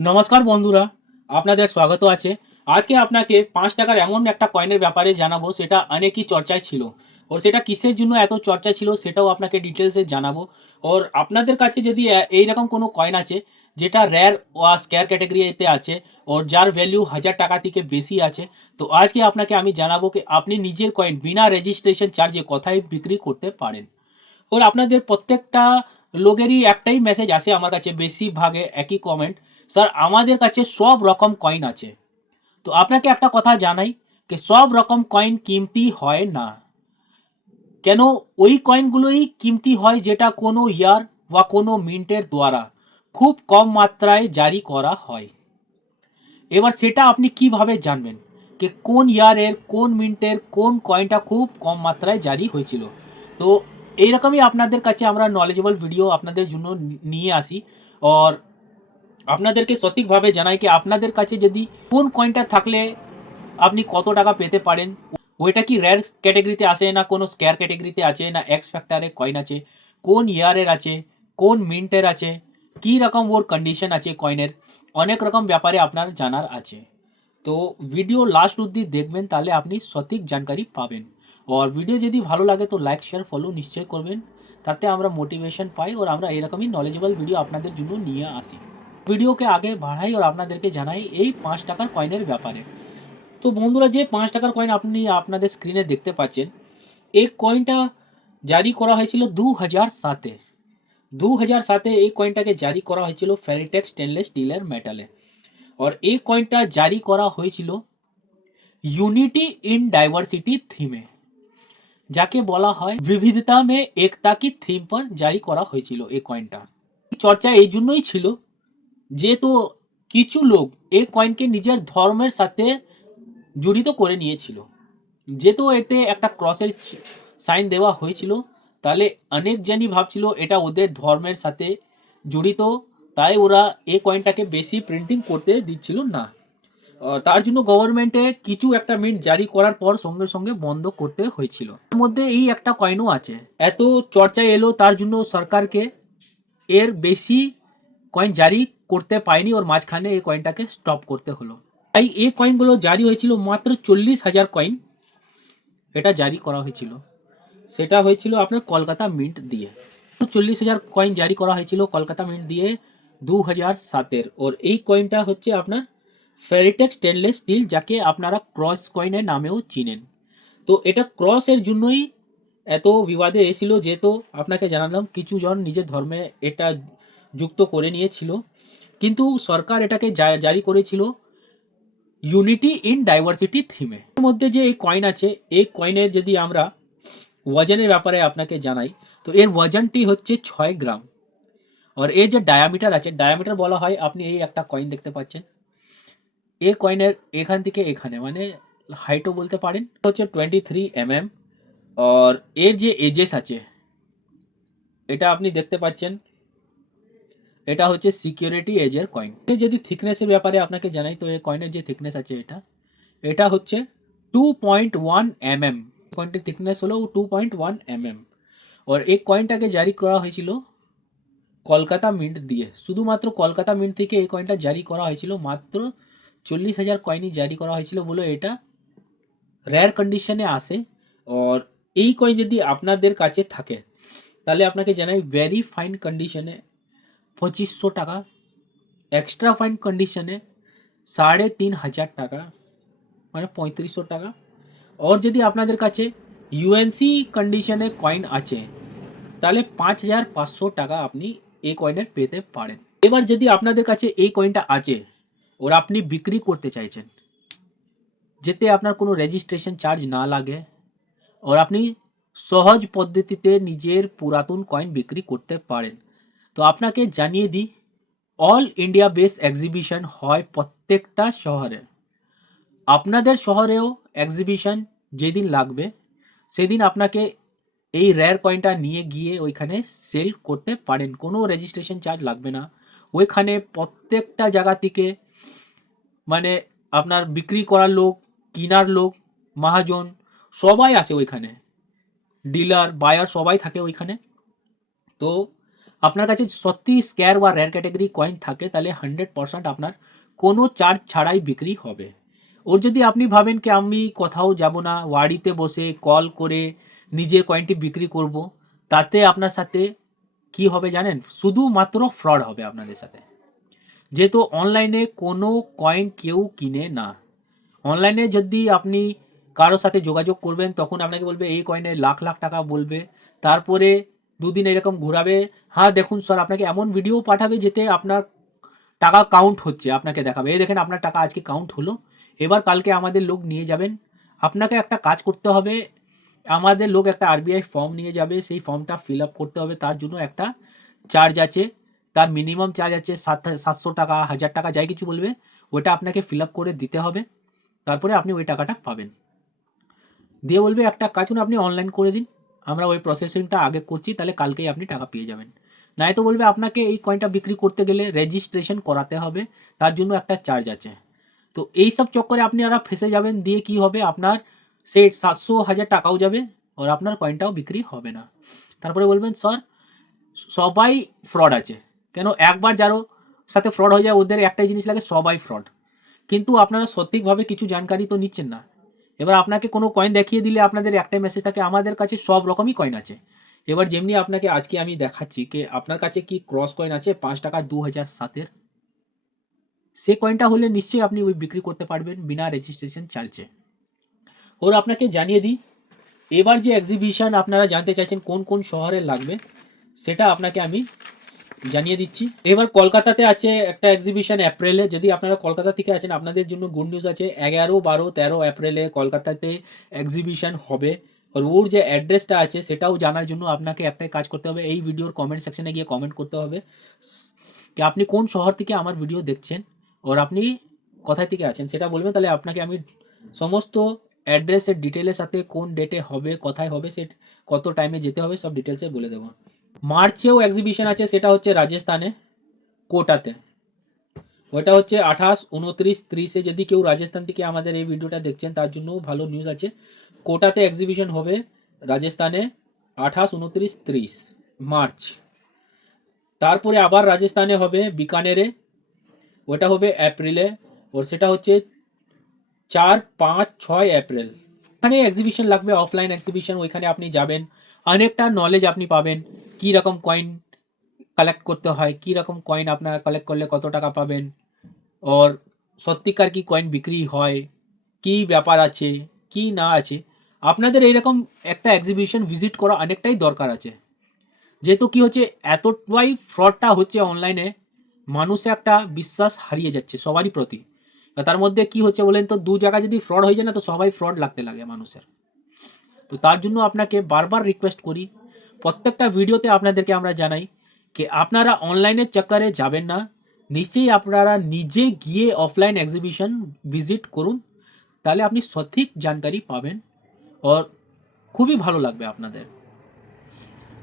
নমস্কার বন্ধুরা, আপনাদের স্বাগত আছে। আজকে আপনাকে পাঁচ টাকার এমন একটা কয়েনের ব্যাপারে জানাব, সেটা অনেকই চর্চায় ছিল। ওর সেটা কিসের জন্য এত চর্চা ছিল সেটাও আপনাকে ডিটেলসে জানাব। ওর আপনাদের কাছে যদি এইরকম কোনো কয়েন আছে, যেটা র্যার ওয়া স্কেয়ার ক্যাটাগরিতে আছে, ওর যার ভ্যালু হাজার টাকা থেকে বেশি আছে, তো আজকে আপনাকে আমি জানাব কি আপনি নিজের কয়েন বিনা রেজিস্ট্রেশন চার্জে কোথায় বিক্রি করতে পারেন। ওর আপনাদের প্রত্যেকটা লোকেরই একটাই মেসেজ আসে আমার কাছে, বেশিরভাগে একই কমেন্ট স্যার আমাদের কাছে সব রকম কয়েন আছে। তো আপনাকে একটা কথা জানাই যে সব রকম কয়েন কিমতি হয় না। কেন ওই কয়েনগুলোই কিমতি হয় যেটা কোনো ইয়ার বা কোনো মিন্টের দ্বারা খুব কম মাত্রায় জারি করা হয়। এবার সেটা আপনি কীভাবে জানবেন যে কোন ইয়ারের কোন মিন্টের কোন কয়েনটা খুব কম মাত্রায় জারি হয়েছিল? তো এইরকমই আপনাদের কাছে আমরা নলেজেবল ভিডিও আপনাদের জন্য নিয়ে আসি। আর আপনাদেরকে সঠিকভাবে জানাই কি আপনাদের কাছে যদি কোন কয়েনটা থাকলে আপনি কত টাকা পেতে পারেন? ওইটা কি র্যার ক্যাটাগরিতে আসে না, কোনো স্কেয়ার ক্যাটাগরিতে আছে না এক্স ফ্যাক্টরে কয়েন আছে, কোন ইয়ারের আছে, কোন মিন্টের আছে, কী রকম ওর কন্ডিশন আছে কয়েনের অনেক রকম ব্যাপারে আপনার জানার আছে। তো ভিডিও লাস্ট অবধি দেখবেন, তাহলে আপনি সঠিক জানকারি পাবেন। আর ভিডিও যদি ভালো লাগে তো লাইক শেয়ার ফলো নিশ্চয় করবেন। তাতে আমরা মোটিভেশন পাই ওর আমরা এরকমই নলেজেবল ভিডিও আপনাদের জন্য নিয়ে আসি। ভিডিওকে আগে বাড়াই আর আপনাদেরকে জানাই এই পাঁচ টাকার কয়েনের ব্যাপারে। তো বন্ধুরা, যে পাঁচ টাকার কয়েন আপনি আপনাদের স্ক্রিনে দেখতে পাচ্ছেন, এই কয়েনটা জারি করা হয়েছিল দু হাজার সাতে। দু হাজার সাতে এই কয়েনটাকে জারি করা হয়েছিল ফেরিটেক স্টেনলেস স্টিলের মেটালে। আর এই কয়েনটা জারি করা হয়েছিল ইউনিটি ইন ডাইভার্সিটি থিমে, যাকে বলা হয় বিবিধতা মে একতা কি থিম पर জারি করা হয়েছিল এই কয়েনটা। চর্চা এই জন্যই ছিল যেহেতু কিছু লোক এই কয়েনকে নিজের ধর্মের সাথে জড়িত করে নিয়েছিল। যেহেতু এতে একটা ক্রসের সাইন দেওয়া হয়েছিল, তাহলে অনেক জনই ভাবছিল এটা ওদের ধর্মের সাথে জড়িত, তাই ওরা এই কয়েনটাকে বেশি প্রিন্টিং করতে দিচ্ছিল না। তার জন্য গভর্নমেন্টে কিছু একটা মিন্ট জারি করার পর সঙ্গে সঙ্গে বন্ধ করতে হয়েছিল। এর মধ্যে এই একটা কয়েনও আছে। এত চর্চায় এলো তার জন্য সরকারকে। এর বেশি কয়েন জারি করতে পায়নি ওর মাঝখানে এই কয়েনটাকে স্টপ করতে হলো। তাই এই কয়েনগুলো জারি হয়েছিল মাত্র চল্লিশ হাজার কয়েন এটা জারি করা হয়েছিল। সেটা হয়েছিল আপনার কলকাতা মিন্ট দিয়ে। চল্লিশ হাজার কয়েন জারি করা হয়েছিল কলকাতা মিন্ট দিয়ে দু হাজার সাতের। ওর এই কয়েনটা হচ্ছে আপনার ফেরিটেক স্টেনলেস স্টিল যাকে আপনারা ক্রস কয়েনের নামেও চিনেন। তো এটা ক্রসের জন্যই এত বিবাদে এসেছিল, যেহেতু আপনাকে জানালাম, কিছু জন নিজের ধর্মে এটা যুক্ত করে নিয়েছিল। কিন্তু সরকার এটাকে জারি করেছিল ইউনিটি ইন ডাইভার্সিটি থিমে এর মধ্যে যে এই কয়েন আছে, এই কয়েনের যদি আমরা ওজনের ব্যাপারে আপনাকে জানাই, তো এর ওজনটি হচ্ছে ছয় গ্রাম। আর এর যে ডায়ামিটার আছে ডায়ামিটার বলা হয়, আপনি এই একটা কয়েন দেখতে পাচ্ছেন। এই কয়েনের এখান থেকে এখানে মানে হাইটও বলতে পারেন হচ্ছে টোয়েন্টি থ্রি এম এম আর এর যে এজেস আছে, এটা আপনি দেখতে পাচ্ছেন এটা হচ্ছে সিকিউরিটি এজের কয়েন যদি থিকনেসের ব্যাপারে আপনাকে জানাই, তো এই কয়েনের যে থিকনেস আছে এটা এটা হচ্ছে two point one M M কয়েনটির thickness হলো two point one M M আর এই কয়েনটাকে জারি করা হয়েছিল কলকাতা মিন্ট দিয়ে। শুধুমাত্র কলকাতা মিন্ট থেকে এই কয়েনটা জারি করা হয়েছিল, মাত্র চল্লিশ হাজার কয়েনই জারি করা হয়েছিল বলে এটা রেয়ার কন্ডিশনে আসে। আর এই কয়েন যদি আপনাদের কাছে থাকে, তাহলে আপনাকে জানাই ভেরি ফাইন কন্ডিশনে পঁচিশশো টাকা এক্সট্রা ফাইন কন্ডিশনে সাড়ে তিন হাজার টাকা মানে পঁয়ত্রিশশো টাকা আর যদি আপনাদের কাছে ইউএনসি কন্ডিশনে কয়েন আছে তাহলে পাঁচ হাজার পাঁচশো টাকা আপনি এই কয়েনের পেতে পারেন এবার যদি আপনাদের কাছে এই কয়েনটা আছে ওর আপনি বিক্রি করতে চাইছেন যেতে আপনার কোনো রেজিস্ট্রেশন চার্জ না লাগে ওর আপনি সহজ পদ্ধতিতে নিজের পুরাতন কয়েন বিক্রি করতে পারেন তো আপনাকে জানিয়ে দিই অল ইন্ডিয়া বেস এক্সিবিশন হয় প্রত্যেকটা শহরে। আপনাদের শহরেও এক্সিবিশন যেদিন লাগবে, সেদিন আপনাকে এই রেয়ার কয়েনটা নিয়ে গিয়ে ওইখানে সেল করতে পারেন। কোনো রেজিস্ট্রেশন চার্জ লাগবে না। ওইখানে প্রত্যেকটা জায়গা থেকে মানে আপনার বিক্রি করার লোক, কিনার লোক, মহাজন সবাই আসে ওইখানে। ডিলার বায়ার সবাই থাকে ওইখানে। তো আপনার কাছে সত্যি স্ক্যার বা রেয়ার ক্যাটাগরি কয়েন থাকে, তাহলে হান্ড্রেড পার্সেন্ট আপনার কোনো চার্জ ছাড়াই বিক্রি হবে। ওর যদি আপনি ভাবেন কি আমি কোথাও যাব না বাড়িতে বসে কল করে নিজের কয়েনটি বিক্রি করব, তাতে আপনার সাথে কি হবে জানেন? শুধুমাত্র ফ্রড হবে আপনাদের সাথে। যেহেতু অনলাইনে কোনো কয়েন কেউ কিনে না। অনলাইনে যদি আপনি কারোর সাথে যোগাযোগ করবেন, তখন আপনাকে বলবে, এই কয়েনে লাখ লাখ টাকা বলবে। তারপরে দুদিন এরকম ঘোরাবে। হ্যাঁ দেখুন স্যার আপনাকে এমন ভিডিও পাঠাবে যেতে আপনার টাকা কাউন্ট হচ্ছে, আপনাকে দেখাবে। এই দেখেন আপনার টাকা আজকে কাউন্ট হলো। এবার কালকে আমাদের লোক নিয়ে যাবেন। আপনাকে একটা কাজ করতে হবে। আমাদের লোক একটা আরবিআই ফর্ম নিয়ে যাবে। সেই ফর্মটা ফিল আপ করতে হবে। তার জন্য একটা চার্জ আছে। তার মিনিমাম চার্জ আছে সাত, সাতশো টাকা, হাজার টাকা, যাই কিছু বলবে, ওটা আপনাকে ফিল আপ করে দিতে হবে। তারপরে আপনি ওই টাকাটা পাবেন। দিয়ে বলবে একটা কাজ আপনি অনলাইন করে দিন। আমরা ওই প্রসেসিংটা আগে করছি, তাহলে কালকেই আপনি টাকা পেয়ে যাবেন। নাই তো বলবে আপনাকে এই কয়েনটা বিক্রি করতে গেলে রেজিস্ট্রেশন করাতে হবে, তার জন্য একটা চার্জ আছে। তো এই সব চক্করে আপনি আর ফেসে যাবেন, দিয়ে কি হবে? আপনার সে সাতশো হাজার টাকাও যাবে, আর আপনার কয়েনটাও বিক্রি হবে না। তারপরে বলবেন, স্যার, সবাই ফ্রড আছে। কেন? একবার যারও সাথে ফ্রড হয়ে যায়, ওদের একটাই জিনিস লাগে, সবাই ফ্রড কিন্তু আপনারা সঠিকভাবে কিছু জানকারি তো নিচ্ছেন না। এবার আপনাকে কোনো কয়েন দেখিয়ে দিলে আপনাদের একটাই মেসেজ থাকে, আমাদের কাছে সব রকমই কয়েন আছে। এবার যেমনি আপনাকে আজকে আমি দেখাচ্ছি যে আপনার কাছে কি ক্রস কয়েন আছে, পাঁচ টাকা দু হাজার সাতের। সে কয়েনটা হলে নিশ্চয়ই আপনি ওই বিক্রি করতে পারবেন বিনা রেজিস্ট্রেশন চার্জে ওর আপনাকে জানিয়ে দিই, এবার যে এক্সিবিশন আপনারা জানতে চাইছেন কোন কোন শহরে লাগবে, সেটা আপনাকে আমি জানিয়ে দিচ্ছি। এবার কলকাতাতে আছে একটা এক্সিবিশন এপ্রিলে যদি আপনারা কলকাতা থেকে আছেন, আপনাদের জন্য গুড নিউজ আছে, এগারো বারো তেরো এপ্রিলে কলকাতাতে এক্সিবিশন হবে। আর ওর যে অ্যাড্রেসটা আছে, সেটাও জানার জন্য আপনাকে একটাই কাজ করতে হবে। এই ভিডিওর কমেন্ট সেকশনে গিয়ে কমেন্ট করতে হবে। কি আপনি কোন শহর থেকে আমার ভিডিও দেখছেন ওর আপনি কোথায় থেকে আছেন, সেটা বলবেন। তাহলে আপনাকে আমি সমস্ত অ্যাড্রেসের ডিটেলের সাথে কোন ডেটে হবে, কোথায় হবে, সে কত টাইমে যেতে হবে, সব ডিটেলসে বলে দেবো। মার্চেও এক্সিবিশন আছে, সেটা হচ্ছে রাজস্থানে, কোটাতে। ওটা হচ্ছে আঠাশ, উনত্রিশ, ত্রিশে, যদি কেউ রাজস্থান থেকে আমাদের এই ভিডিওটা দেখছেন, তার জন্য ভালো নিউজ আছে। কোটাতে এক্সিবিশন হবে রাজস্থানে আঠাশ, উনত্রিশ, ত্রিশ, মার্চ। তারপরে আবার রাজস্থানে হবে বিকানেরে, ওটা হবে এপ্রিলে, ওর সেটা হচ্ছে চার, পাঁচ, ছয় এপ্রিল। এখানে এক্সিবিশন লাগবে অফলাইন এক্সিবিশন ওইখানে আপনি যাবেন। অনেকটা নলেজ আপনি পাবেন, কী রকম কয়েন কালেক্ট করতে হয়, কী রকম কয়েন আপনার কালেক্ট করলে কত টাকা পাবেন ওর সত্যিকার কি কয়েন বিক্রি হয়, কি ব্যাপার আছে, কি না আছে, আপনাদের এইরকম একটা এক্সিবিশন ভিজিট করা অনেকটাই দরকার আছে। যেহেতু কি হচ্ছে, এতটাই ফ্রডটা হচ্ছে অনলাইনে মানুষে একটা বিশ্বাস হারিয়ে যাচ্ছে সবারই প্রতি। তার মধ্যে কি হচ্ছে বলেন তো, দু জায়গায় যদি ফ্রড হয়ে যায় না, তো সবাই ফ্রড লাগতে লাগে মানুষের। তো তার জন্য আপনাকে বারবার রিকোয়েস্ট করি, প্রত্যেকটা ভিডিওতে আপনাদেরকে আমরা জানাই যে আপনারা অনলাইনের চক্করে যাবেন না। নিশ্চয়ই আপনারা নিজে গিয়ে অফলাইন এক্সিবিশন ভিজিট করুন, তাহলে আপনি সঠিক জানকারি পাবেন আর খুবই ভালো লাগবে আপনাদের।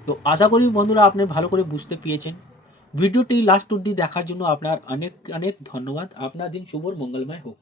তো আশা করি বন্ধুরা আপনি ভালো করে বুঝতে পেরেছেন। ভিডিওটি লাস্ট অব্দি দেখার জন্য আপনার অনেক অনেক ধন্যবাদ। আপনার দিন শুভ, মঙ্গলময় হোক।